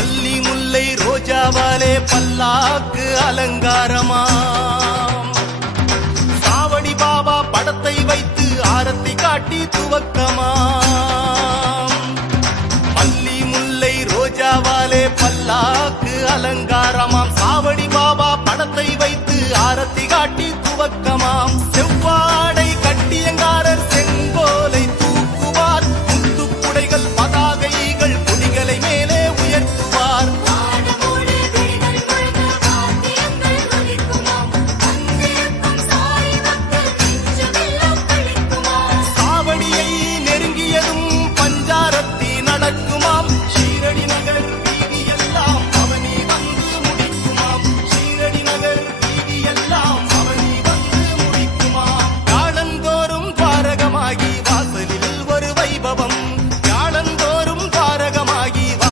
மல்லி முல்லை ரோஜாவாலே பல்லாக்கு அலங்காரமா சாவடி பாபா படத்தை வைத்து ஆரத்தி காட்டி துவக்கமா மல்லி முல்லை ரோஜாவாலே பல்லாக்கு அலங்காரமா